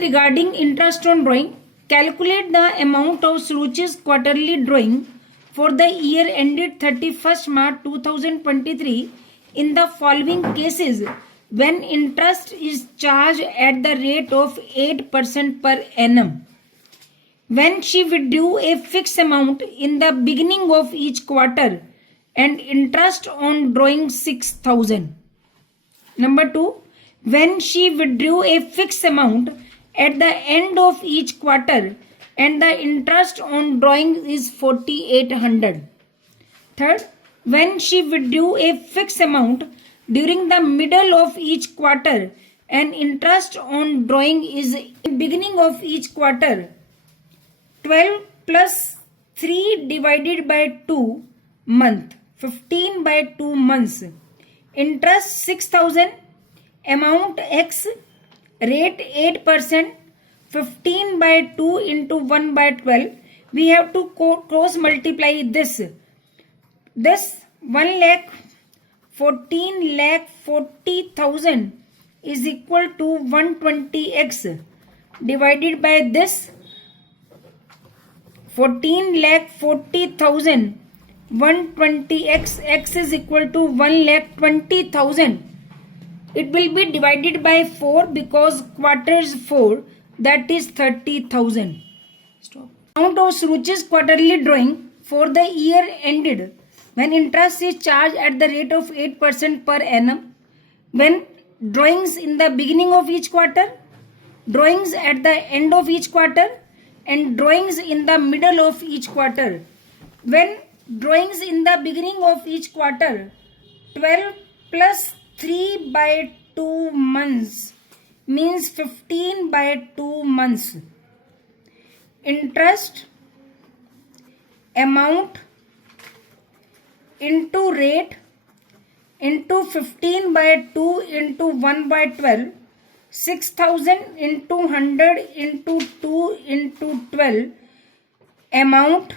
Regarding interest on drawing, calculate the amount of Suruchi's quarterly drawing for the year ended 31st March 2023 in the following cases when interest is charged at the rate of 8% per annum. When she withdrew a fixed amount in the beginning of each quarter and interest on drawing 6,000. Number 2, when she withdrew a fixed amount at the end of each quarter and the interest on drawing is 4,800. Third, when she withdrew a fixed amount during the middle of each quarter and interest on drawing is in beginning of each quarter. 12 plus 3 divided by 2 month, 15 by 2 months. Interest 6,000, amount X, rate 8%, 15 by 2 into 1 by 12. We have to cross multiply this. This 1 lakh 14 lakh 40,000 is equal to 120x divided by this 14 lakh 40,000. 120x, x is equal to 1 lakh 20,000. It will be divided by 4 because quarter is 4, that is 30,000. Stop. Amount of Suruchi's quarterly drawing for the year ended when interest is charged at the rate of 8% per annum. When drawings in the beginning of each quarter, drawings at the end of each quarter, and drawings in the middle of each quarter. When drawings in the beginning of each quarter, 12 plus 3 by 2 months means 15 by 2 months. Interest amount into rate into 15 by 2 into 1 by 12, 6,000 into 100 into 2 into 12, amount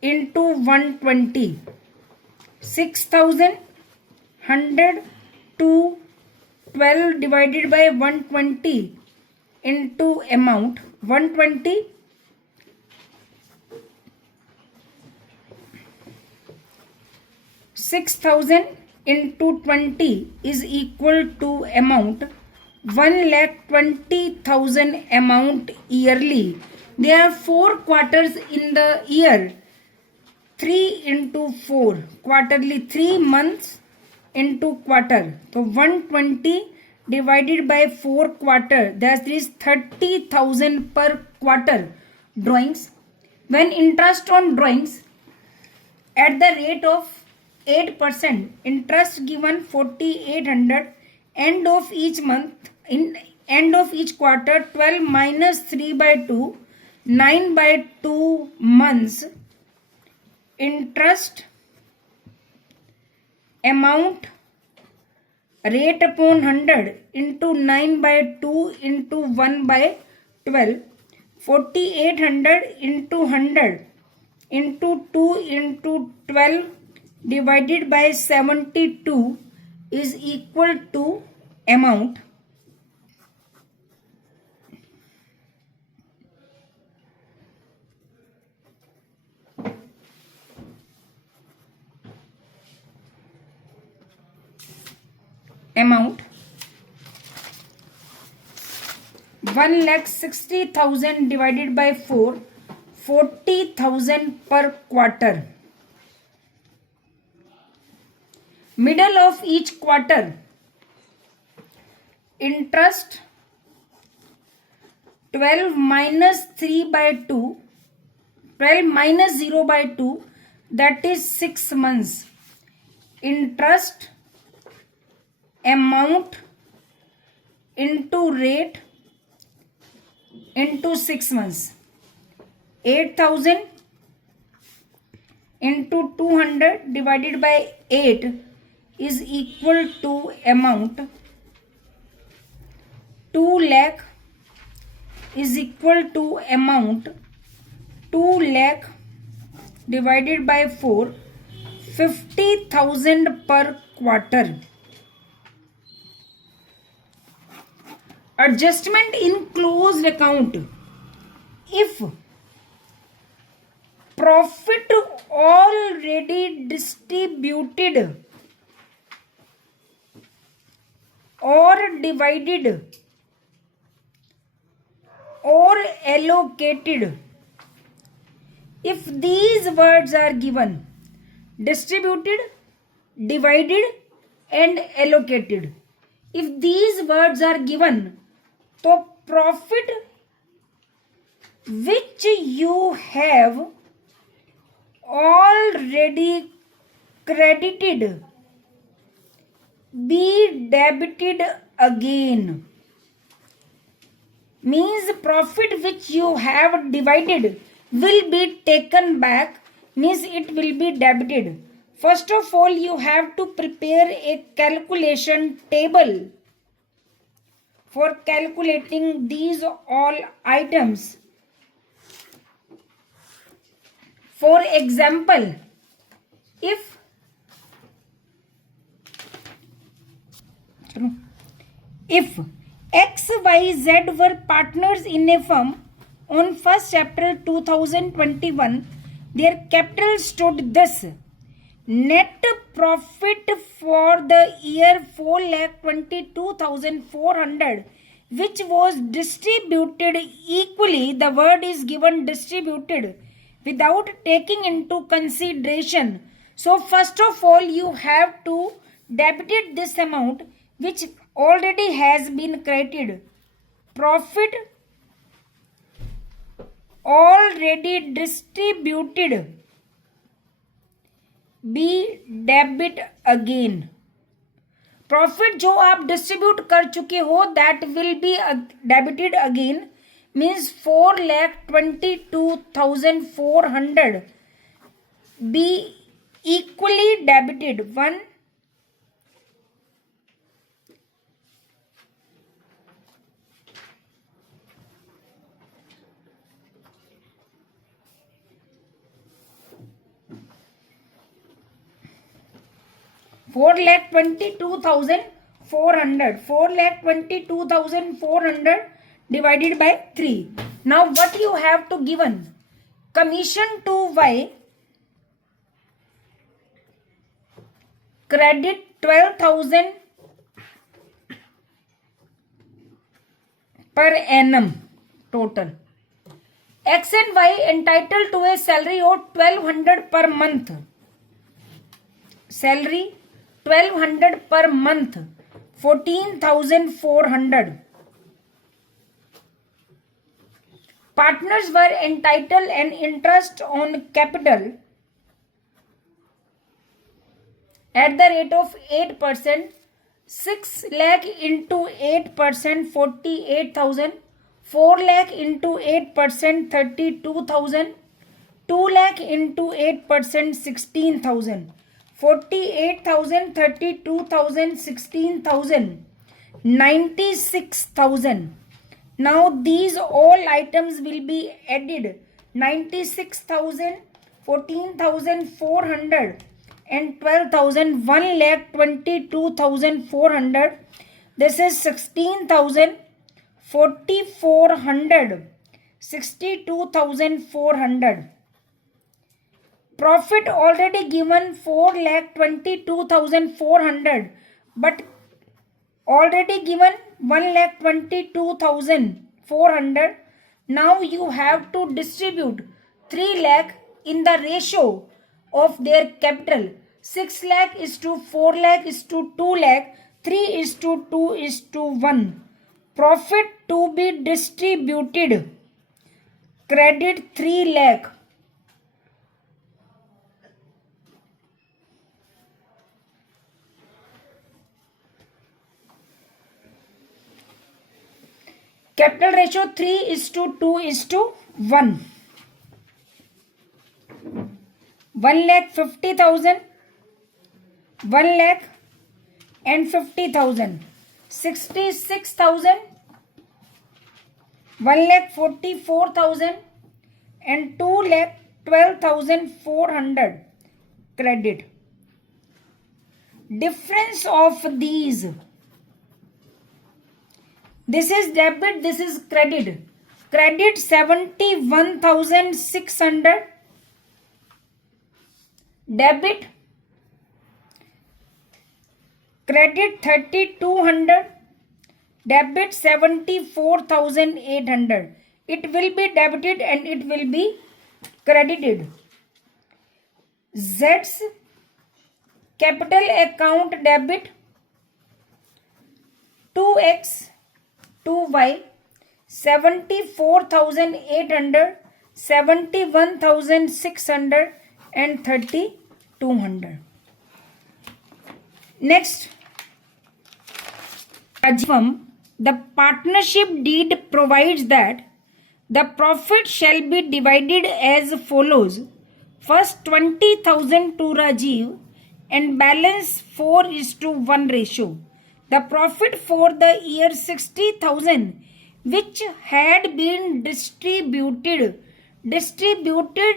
into 120. 6,000 100 to 12 divided by 120 into amount 120. 6,000 into 20 is equal to amount 1,20,000 amount yearly. There are 4 quarters in the year. 3 into 4 quarterly, 3 months into quarter. So 120 divided by 4 quarter, that is 30,000 per quarter drawings. When interest on drawings at the rate of 8%, interest given 4,800, end of each month, in end of each quarter, 12 minus 3 by 2, 9 by 2 months. Interest amount rate upon 100 into 9 by 2 into 1 by 12, 4,800 into 100 into 2 into 12 divided by 72 is equal to amount amount 1,60,000 divided by 4, 40,000 per quarter. Middle of each quarter, interest 12 minus 3 by 2, 12 minus 0 by 2, that is 6 months. Interest amount into rate into 6 months. 8,000 into 200 divided by 8 is equal to amount 2 lakh is equal to amount 2 lakh divided by 4, 50,000 per quarter. adjustment in closed account. If profit already distributed or divided or allocated, if these words are given, distributed, divided and allocated, if these words are given, तो profit which you have already credited be debited again. Means profit which you have divided will be taken back, means it will be debited. First of all, you have to prepare a calculation table for calculating these all items. For example, if X, Y, Z were partners in a firm on 1st April 2021, their capital stood thus: net profit for the year 4,22,400, which was distributed equally. The word is given distributed without taking into consideration. So first of all, you have to debit this amount which already has been credited. Profit already distributed be debit again. Profit जो आप distribute कर चुके हो that will be debited again, means 4,22,400 be equally debited. 4,22,400 divided by 3. Now what you have to given? Commission to Y, credit 12,000 per annum total. X and Y entitled to a salary of 1,200 per month. Salary 1,200 per month, 14,400. Partners were entitled an interest on capital at the rate of 8%. 6 lakh into 8%, 48,000. 4 lakh into 8%, 32,000. 2 lakh into 8%, 16,000. 48,000, 32,000, 16,000, 96,000. Now these all items will be added. 96,000, 14,400 and 12,000, 1,22,400. This is 16,000, 4,400, 62,400. Profit already given 4,22,400, but already given 1,22,400. Now you have to distribute 3 lakh in the ratio of their capital. 6 lakh is to 4 lakh is to 2 lakh, 3 is to 2 is to 1. Profit to be distributed, credit 3 lakh. Capital ratio 3 is to 2 is to 1. 1,50,000, 1,50,000, 66,000, 1,44,000 and 2,12,400 credit. Difference of these This is debit, this is credit. Credit 71,600. Debit credit 3,200. Debit 74,800. It will be debited and it will be credited. Z's capital account debit 2x 2y 74,800, 71,600 and 3,200. Next, the partnership deed provides that the profit shall be divided as follows. First 20,000 to Rajiv and balance 4:1 ratio. The profit for the year 60,000 which had been distributed,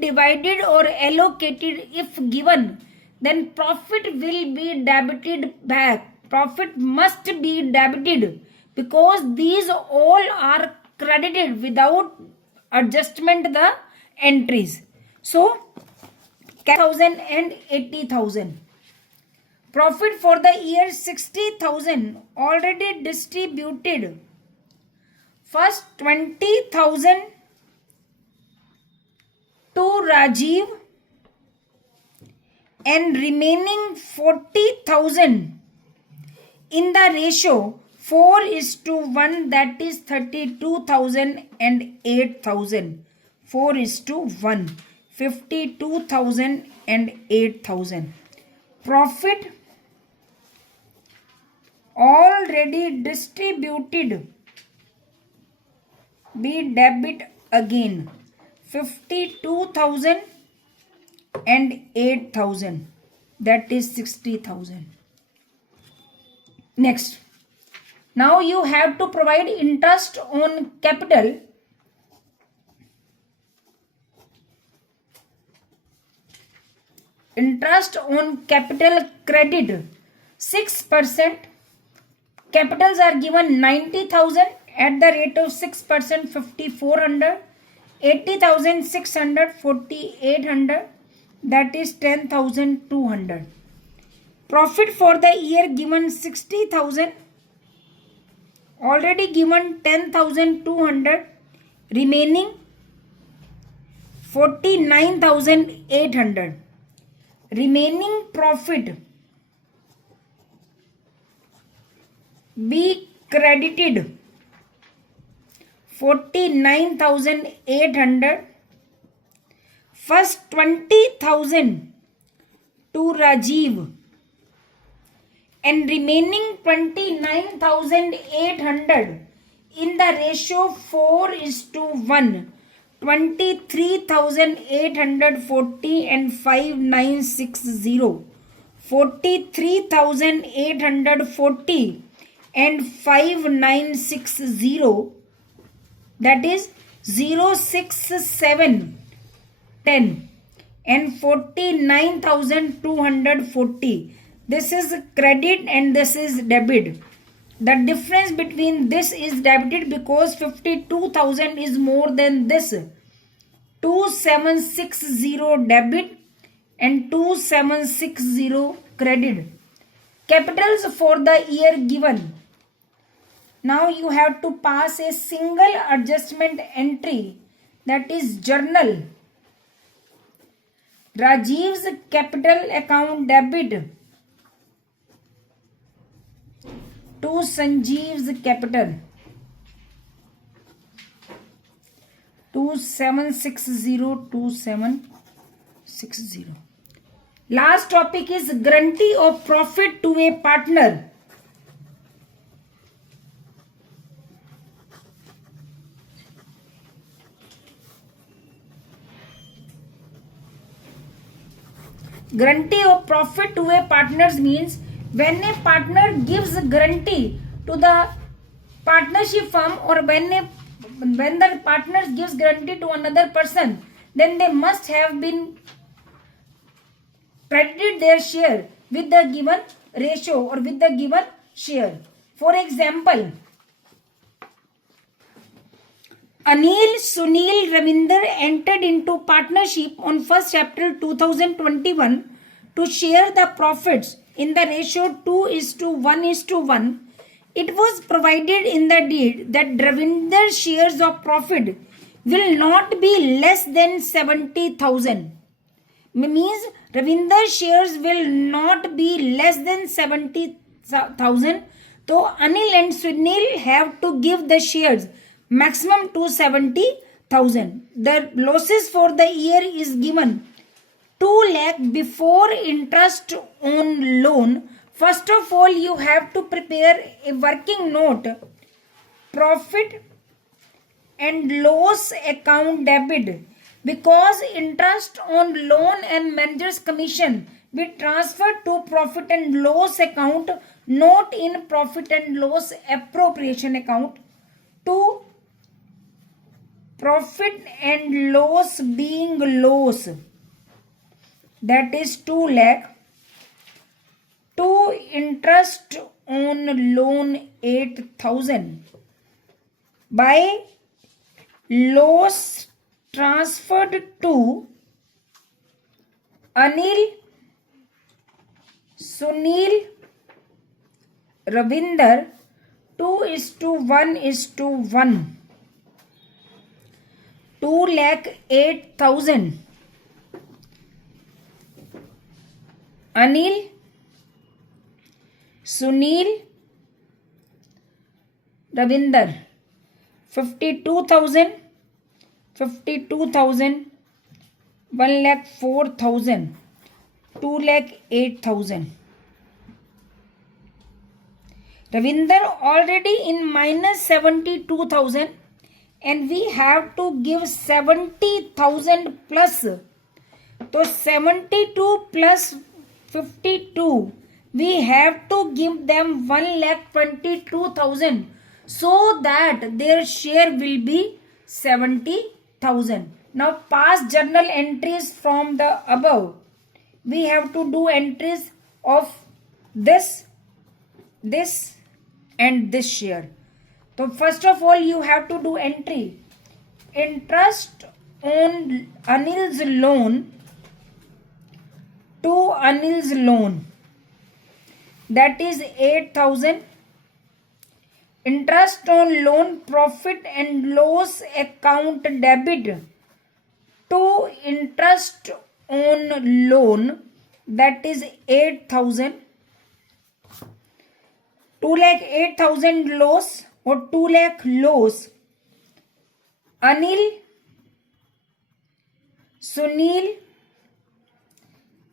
divided or allocated if given, then profit will be debited back. Profit must be debited because these all are credited without adjustment the entries. So 1,000 and 80,000. Profit for the year 60,000 already distributed. First 20,000 to Rajiv and remaining 40,000 in the ratio 4:1, that is 32,000 and 8,000. 4:1, 52,000 and 8,000. Profit already distributed be debit again 52,000 and 8,000, that is 60,000. Next, now you have to provide interest on capital. Interest on capital credit 6%. Capitals are given 90,000 at the rate of 6%, 5,400, 80,600, 4,800, that is 10,200. Profit for the year given 60,000, already given 10,200, remaining 49,800. Remaining profit be credited 49,800. First 20,000 to Rajiv and remaining 29,800 in the ratio 4:1. 23,840 and 5,960. 43,840 and 5,960, that is 06710 and 49,240. This is credit and this is debit. The difference between this is debited because 52,000 is more than this. 2,760 debit and 2,760 credit. Capitals for the year given. Now you have to pass a single adjustment entry, that is journal. Rajiv's capital account debit to Sanjeev's capital 2760. Last topic is guarantee of profit to a partner. Guarantee of profit to a partners means when a partner gives guarantee to the partnership firm, or when the partner gives guarantee to another person, then they must have been credited their share with the given ratio or with the given share. For example, Anil, Sunil, Ravinder entered into partnership on 1st April 2021 to share the profits in the ratio 2:1:1. It was provided in the deed that Ravinder's shares of profit will not be less than 70,000. Means Ravinder's shares will not be less than 70,000. So Anil and Sunil have to give the shares maximum to 70,000. The losses for the year is given 2 lakh before interest on loan. First of all, you have to prepare a working note. Profit and loss account debit, because interest on loan and manager's commission be transferred to profit and loss account, not in profit and loss appropriation account. To profit and loss being loss, that is 2 lakh. To interest on loan 8,000. By loss transferred to Anil, Sunil, Ravinder 2:1:1. 2,08,000. Anil, Sunil, Ravinder 52,000, 52,000, 1,04,000, 2,08,000. Ravinder already in minus 72,000 and we have to give 70,000 plus. So 72 plus 52, we have to give them 1,22,000 so that their share will be 70,000. Now past journal entries from the above. We have to do entries of this and this share. So first of all, you have to do entry. Interest on Anil's loan to Anil's loan, that is 8,000. Interest on loan profit and loss account debit to interest on loan, that is 8,000. 2,08,000 loss or 2 lakh loss. Anil, Sunil,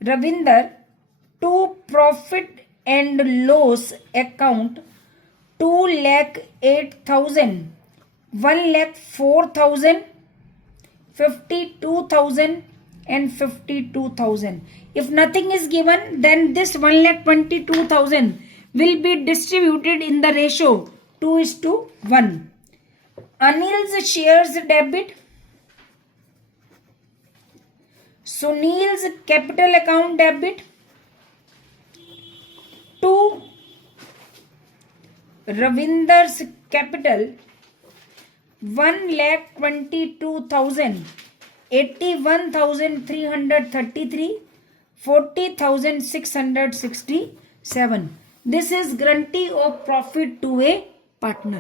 Ravinder to profit and loss account 2,08,000, 1,04,000, 52,000 and 52,000. If nothing is given, then this 1,22,000 will be distributed in the ratio 2:1. Anil's shares debit, Sunil's capital account debit to Ravinder's capital 1,22,000, 81,333, 40,667. This is guarantee of profit to a partner.